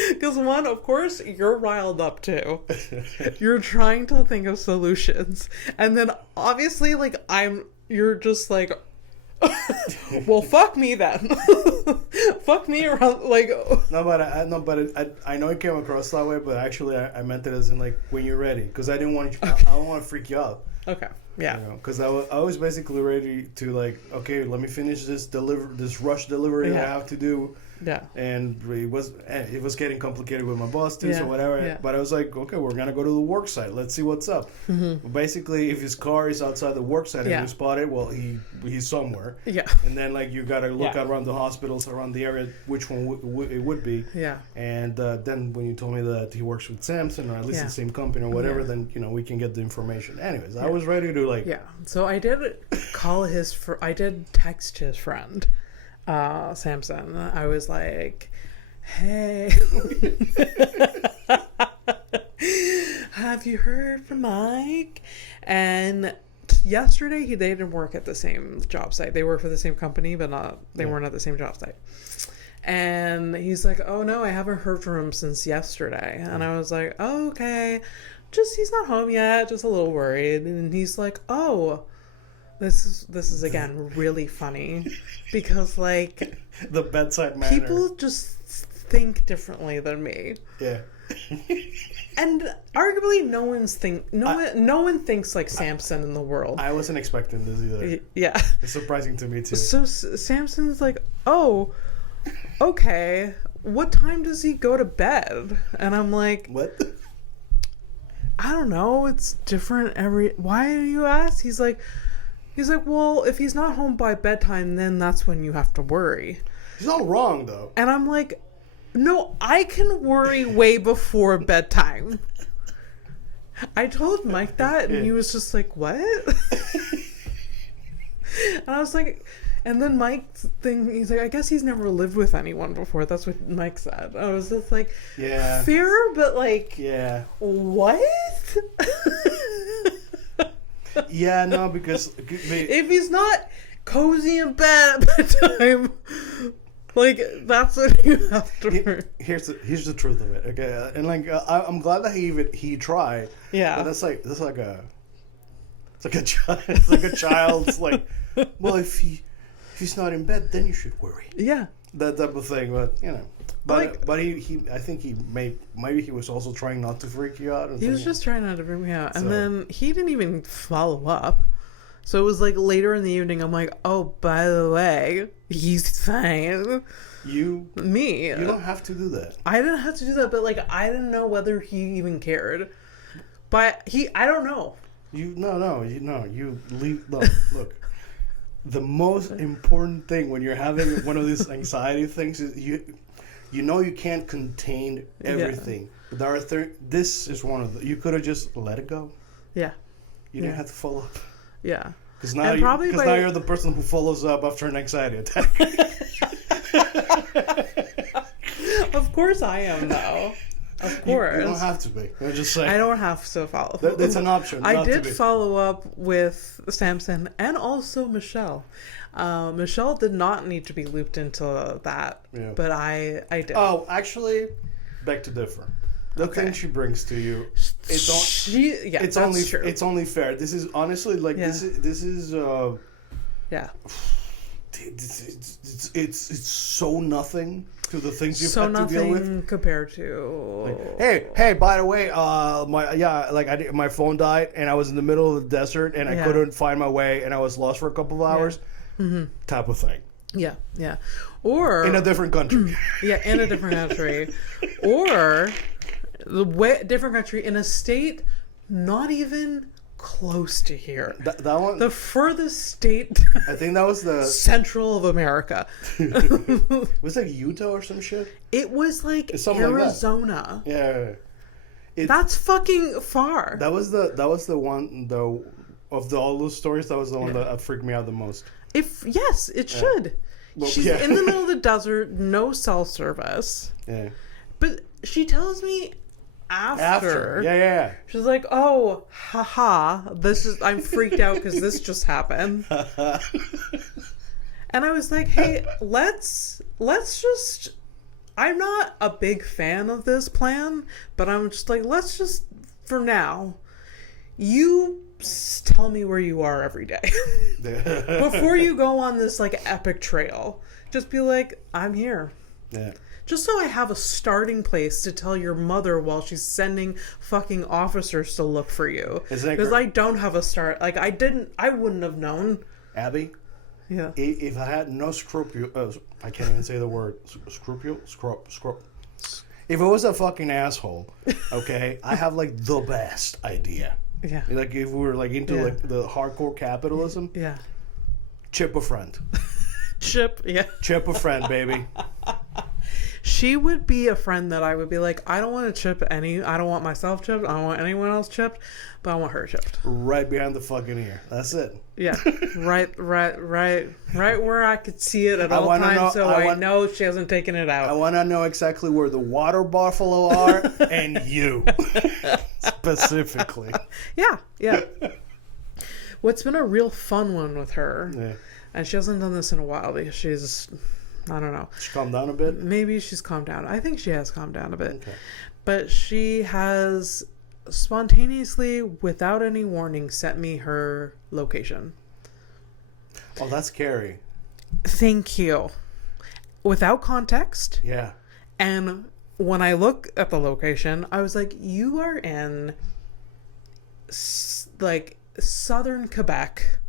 because one, of course you're riled up too, you're trying to think of solutions, and then obviously like you're just like, well, fuck me then. Fuck me around, like. No, but I know it came across that way, but actually I meant it as in like when you're ready, because I didn't want you, I don't want to freak you out. Okay. Yeah. Because I was basically ready to like, okay, let me finish this rush delivery that I have to do. Yeah. And it was getting complicated with my boss too, so whatever. Yeah. But I was like, okay, we're gonna go to the work site. Let's see what's up. Mm-hmm. Basically, if his car is outside the work site and you spot it, well, he's somewhere. Yeah. And then like you gotta look around the hospitals around the area, which one it would be. Yeah. And then when you told me that he works with Samson, or at least the same company or whatever, then we can get the information. Anyways, I was ready to like. Yeah. So I did I did text his friend. Samson. I was like, hey, have you heard from Mike? And yesterday they didn't work at the same job site. They work for the same company, but they weren't at the same job site. And he's like, oh no, I haven't heard from him since yesterday. And I was like, oh, okay, he's not home yet, just a little worried. And he's like, oh, this is again really funny, because like the bedside manner. People just think differently than me. Yeah. And arguably no one thinks like Samson in the world. I wasn't expecting this either. Yeah. It's surprising to me too. So Samson's like, oh, okay, what time does he go to bed? And I'm like, what? I don't know, it's different why do you ask? He's like, well, if he's not home by bedtime, then that's when you have to worry. He's not wrong, though. And I'm like, no, I can worry way before bedtime. I told Mike that, and he was just like, what? And I was like, and then Mike's thing, he's like, I guess he's never lived with anyone before. That's what Mike said. I was just like, fair, but like, what? Yeah, no, because if he's not cozy in bed at bedtime, like that's what you have to. Here's the truth of it, okay? And like, I'm glad that he tried. Yeah, but it's like a child. It's like a child's like, well, if he's not in bed, then you should worry. Yeah, that type of thing. But But he I think maybe he was also trying not to freak you out. He was just trying not to freak me out. And then he didn't even follow up. So it was like later in the evening, I'm like, oh, by the way, he's fine. You don't have to do that. I didn't have to do that, but like I didn't know whether he even cared. But I don't know. You leave. Look. The most important thing when you're having one of these anxiety things is you know you can't contain everything. But there are this is one of the. You could have just let it go. Yeah. You didn't have to follow up. Yeah. Because now you're the person who follows up after an anxiety attack. Of course I am, though. Of course. You don't have to be. I'm just saying. I don't have to follow. It's an option. I did follow up with Samson and also Michelle. Michelle did not need to be looped into that, but I did. Oh, actually, beg to differ. The thing she brings to you, it's only fair. This is honestly like this is yeah. It's so nothing to the things you've had to deal with compared to. Like, hey, by the way, my phone died and I was in the middle of the desert and I couldn't find my way and I was lost for a couple of hours. Type of thing. Yeah, yeah. Or in a different country. Yeah, in a different country, or different country in a state not even close to here. That one, the furthest state. I think that was the central of America. Was it like Utah or some shit? It was like Arizona. Like that. That's fucking far. That was the one though of all those stories. That was the one that freaked me out the most. Yes, it should. Well, she's in the middle of the desert, no cell service. Yeah. But she tells me after. Yeah. She's like, "Oh, haha, I'm freaked out because this just happened." And I was like, "Hey, let's just." I'm not a big fan of this plan, but I'm just like, let's just for now. You tell me where you are every day before you go on this like epic trail. Just be like, I'm here. Yeah. Just so I have a starting place to tell your mother while she's sending fucking officers to look for you. Because I don't have a start. Like I wouldn't have known. Abby. Yeah. If I had no scrupule, I can't even say the word scrupule. If I was a fucking asshole, okay, I have like the best idea. Yeah. Like if we were like into like the hardcore capitalism. Yeah. Chip a friend. Chip a friend, baby. She would be a friend that I would be like, I don't want to chip I don't want myself chipped. I don't want anyone else chipped, but I want her chipped. Right behind the fucking ear. That's it. Yeah. Right where I could see it at all times I know she hasn't taken it out. I want to know exactly where the water buffalo are and you. Specifically. Yeah. What's been a real fun one with her, and she hasn't done this in a while because she's, I don't know. She calmed down a bit? Maybe she's calmed down. I think she has calmed down a bit. Okay. But she has spontaneously, without any warning, sent me her location. Oh, that's scary. Thank you. Without context. Yeah. And when I look at the location, I was like, you are in like southern Quebec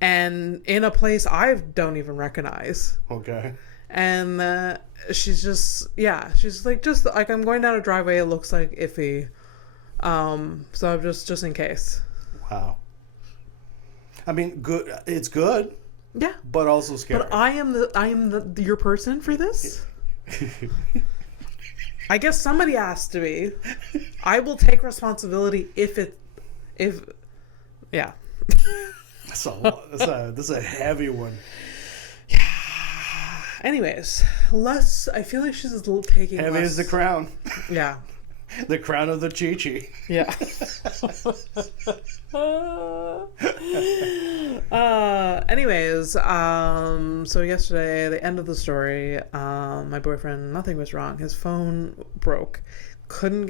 and in a place I don't even recognize. Okay. And she's just like I'm going down a driveway, it looks like iffy. So I'm just in case. Wow. I mean, good. It's good. Yeah. But also scary. But I am your person for this. I guess somebody has to be. I will take responsibility if yeah. That's a heavy one. Yeah. Anyways, I feel like she's taking heavy as the crown. Yeah. The crown of the Chichi. Yeah. Anyways, so yesterday, the end of the story, my boyfriend, nothing was wrong. His phone broke. Couldn't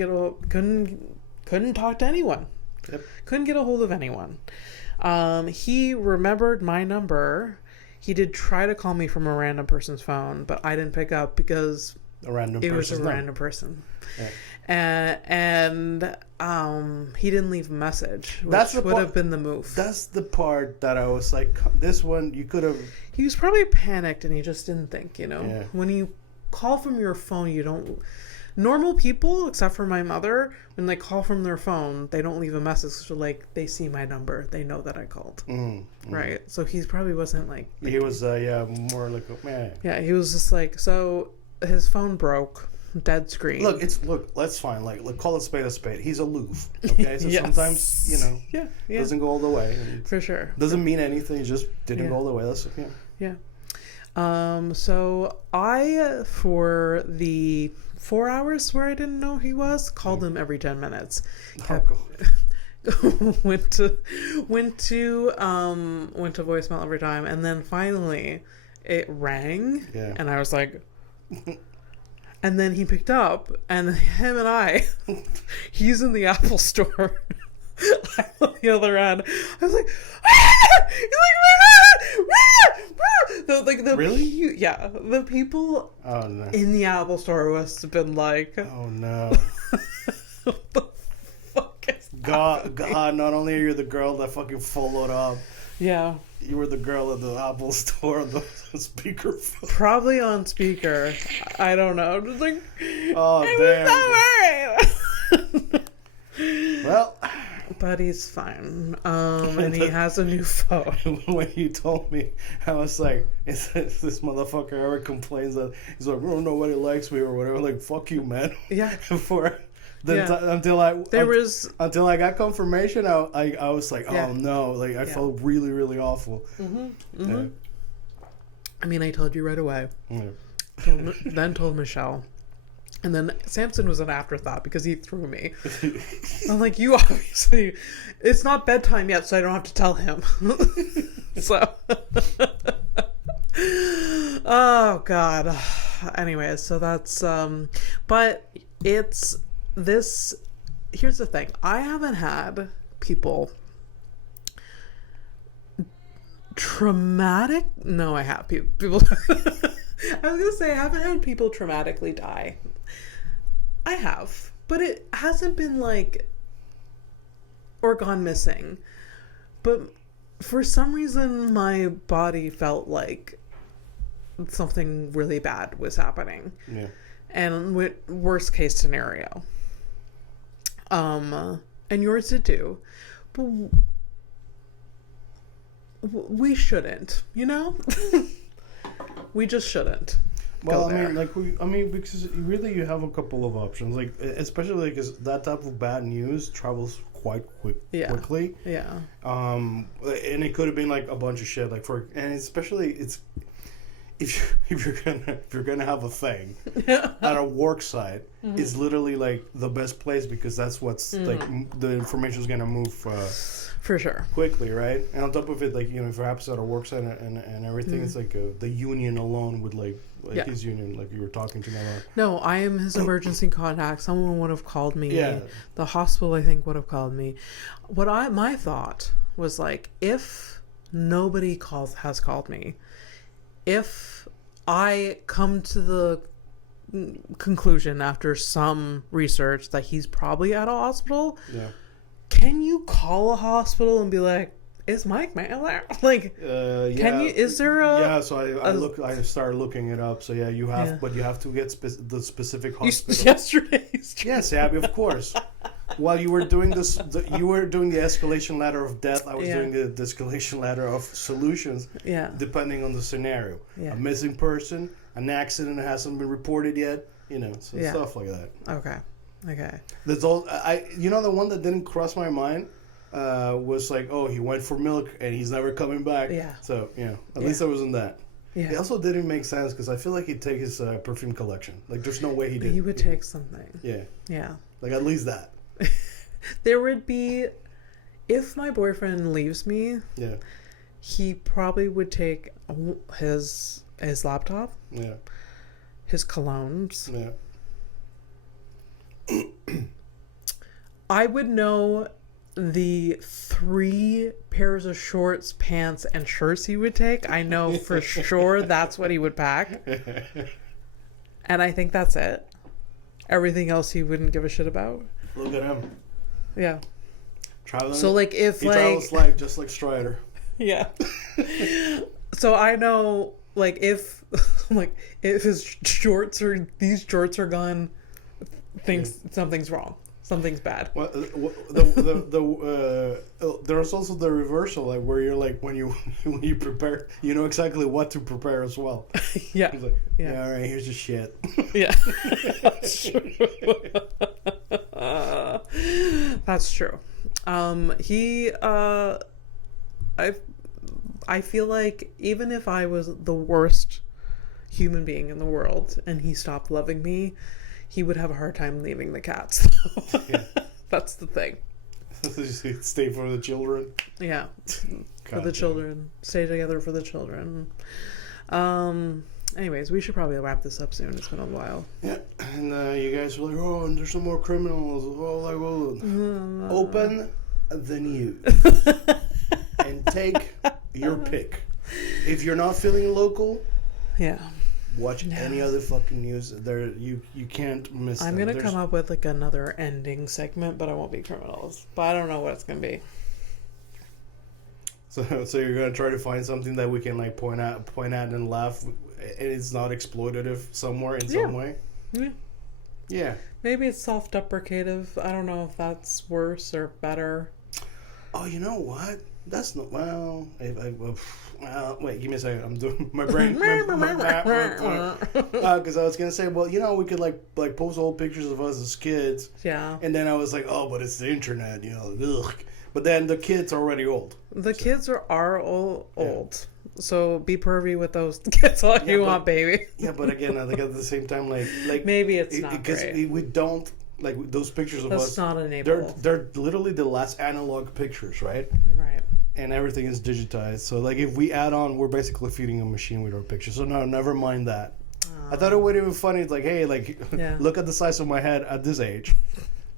talk to anyone. Yep. Couldn't get a hold of anyone. He remembered my number. He did try to call me from a random person's phone, but I didn't pick up because it was a random person. Yeah. And he didn't leave a message, which would have been the move. That's the part that I was like, this one, you could have... He was probably panicked and he just didn't think, Yeah. When you call from your phone, you don't... Normal people, except for my mother, when they call from their phone, they don't leave a message. So, like, they see my number. They know that I called. Right? So he probably wasn't, like... thinking. He was, more like... Yeah, he was just like... So, his phone broke. Dead screen. Look, that's fine. Like, call a spade. He's aloof. Okay, so yes. Sometimes doesn't go all the way. For sure. Doesn't mean anything. It just didn't go all the way. That's yeah. So I, for the 4 hours where I didn't know he was, called him every 10 minutes. went to voicemail every time, and then finally it rang, and I was like. And then he picked up, and him and I, he's in the Apple store. I'm on the other end. I was like, ah! He's like, Really? Yeah, the people in the Apple store must have been like, oh no. what the fuck is God, not only are you the girl that fucking followed up, yeah, you were the girl at the Apple store on the speakerphone. probably on speaker. I don't know. Just like, oh damn. Well, but he's fine. And he has a new phone. When you told me, I was like, if this motherfucker ever complains that he's like, oh, nobody likes me or whatever, like, fuck you, man. Yeah. Until I got confirmation, I was like, oh no, like I felt really, really awful. Yeah. I mean, I told you right away. Yeah. Then told Michelle. And then Samson was an afterthought because he threw me. I'm like, you obviously... It's not bedtime yet, so I don't have to tell him. So... Oh, God. Anyways, so that's... But it's... This... Here's the thing. I haven't had people... Traumatic? No, I have people... I was going to say, I haven't had people traumatically die. I have, but it hasn't been like, or gone missing. But for some reason, my body felt like something really bad was happening. Yeah. And with worst case scenario. And yours did too. But we shouldn't, you know? We just shouldn't. Well, because really you have a couple of options, like especially because that type of bad news travels quite quickly. Yeah. And it could have been like a bunch of shit, like and especially it's if you're gonna have a thing at a work site, it's literally like the best place because that's what's like the information is gonna move. For sure. Quickly, right? And on top of it, like, you know, if you're at a work site and everything, it's like the union alone would like his union, like you were talking to me about. No, I am his emergency contact. Someone would have called me. Yeah. The hospital, I think, would have called me. My thought was like, if nobody has called me, if I come to the conclusion after some research that he's probably at a hospital, can you call a hospital and be like, is Mike Mann there? Like, can you? Is there a? Yeah, so I started looking it up. So yeah, you have, but you have to get the specific hospital. Yesterday. Yes, Abby, of course. While you were doing this, you were doing the escalation ladder of death. I was doing the escalation ladder of solutions. Yeah. Depending on the scenario, a missing person, an accident that hasn't been reported yet. You know, so stuff like that. Okay. That's all. The one that didn't cross my mind was like, oh, he went for milk and he's never coming back. Yeah. So at least I wasn't that. Yeah. It also didn't make sense because I feel like he'd take his perfume collection. Like, there's no way he did. He would take something. Yeah. Yeah. Like, at least that. There would be, if my boyfriend leaves me. Yeah. He probably would take his laptop. Yeah. His colognes. Yeah. I would know the 3 pairs of shorts, pants, and shirts he would take. I know for sure that's what he would pack. And I think that's it. Everything else he wouldn't give a shit about. Look at him. Yeah. Traveling. So like if he like travels like just like Strider. Yeah. So I know like if his shorts are gone, something's wrong. Something's bad. Well, there's also the reversal, like where you're like when you prepare, you know exactly what to prepare as well. Yeah. He's like, yeah, all right, here's your shit. Yeah. That's true. That's true. I feel like even if I was the worst human being in the world and he stopped loving me, he would have a hard time leaving the cats. Yeah. That's the thing. Stay for the children. Yeah. For the children. Stay together for the children. Anyways, we should probably wrap this up soon. It's been a while. Yeah, and you guys were like, oh, and there's some more criminals. Oh, like, oh. Open the news and take your pick. If you're not feeling local, yeah, watch any other fucking news. There, you can't miss. I'm gonna come up with like another ending segment, but I won't be criminals. But I don't know what it's gonna be. So you're gonna try to find something that we can like point at and laugh, and it's not exploitative somewhere in some way. Yeah. Yeah. Maybe it's self-deprecative. I don't know if that's worse or better. Oh, you know what? That's not well. Wait, give me a second. I'm doing my brain. Because I was gonna say, well, we could like post old pictures of us as kids. Yeah. And then I was like, oh, but it's the internet, Ugh. But then the kids are already old. The kids are old. Yeah. So be pervy with those kids all you want, baby. Yeah, but again, I think at the same time, like maybe it's not because we don't like those pictures of us. That's not enabled. They're literally the last analog pictures, right? Right. And everything is digitized. So like if we add on, we're basically feeding a machine with our pictures. So no, never mind that. I thought it would have been funny. It's like, hey, like look at the size of my head at this age.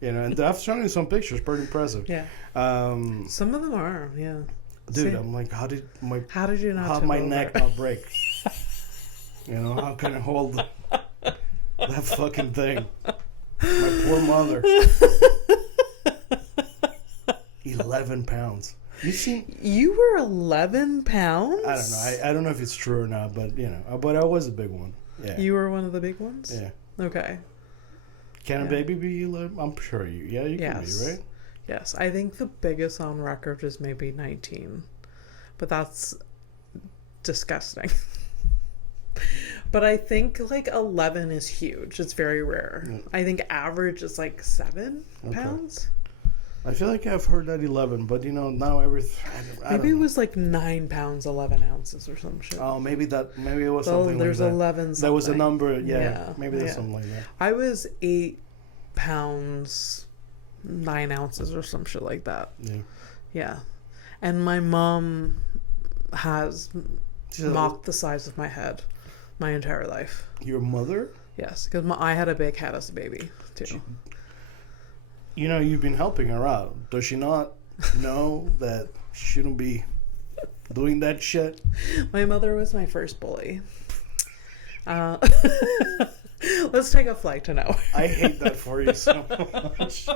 And I've shown you some pictures, pretty impressive. Yeah. Some of them are, yeah. Dude, I'm like, how did you not how my neck not break? How can I hold that fucking thing? My poor mother. 11 pounds. You were 11 pounds? I don't know. I don't know if it's true or not, but but I was a big one. Yeah. You were one of the big ones? Yeah. Okay. Can a baby be 11? I'm sure you can be, right? Yes. I think the biggest on record is maybe 19. But that's disgusting. But I think like 11 is huge. It's very rare. Yeah. I think average is like 7 pounds. I feel like I've heard that 11, but now maybe it was like 9 pounds 11 ounces or some shit. Oh, maybe it was something there's like that. 11 something. That was a number, yeah. Maybe there's something like that. I was 8 pounds 9 ounces or some shit like that. Yeah. And my mom has mocked the size of my head my entire life. Your mother? Yes, because I had a big head as a baby too. You've been helping her out. Does she not know that she shouldn't be doing that shit? My mother was my first bully. Let's take a flight to nowhere. I hate that for you so much.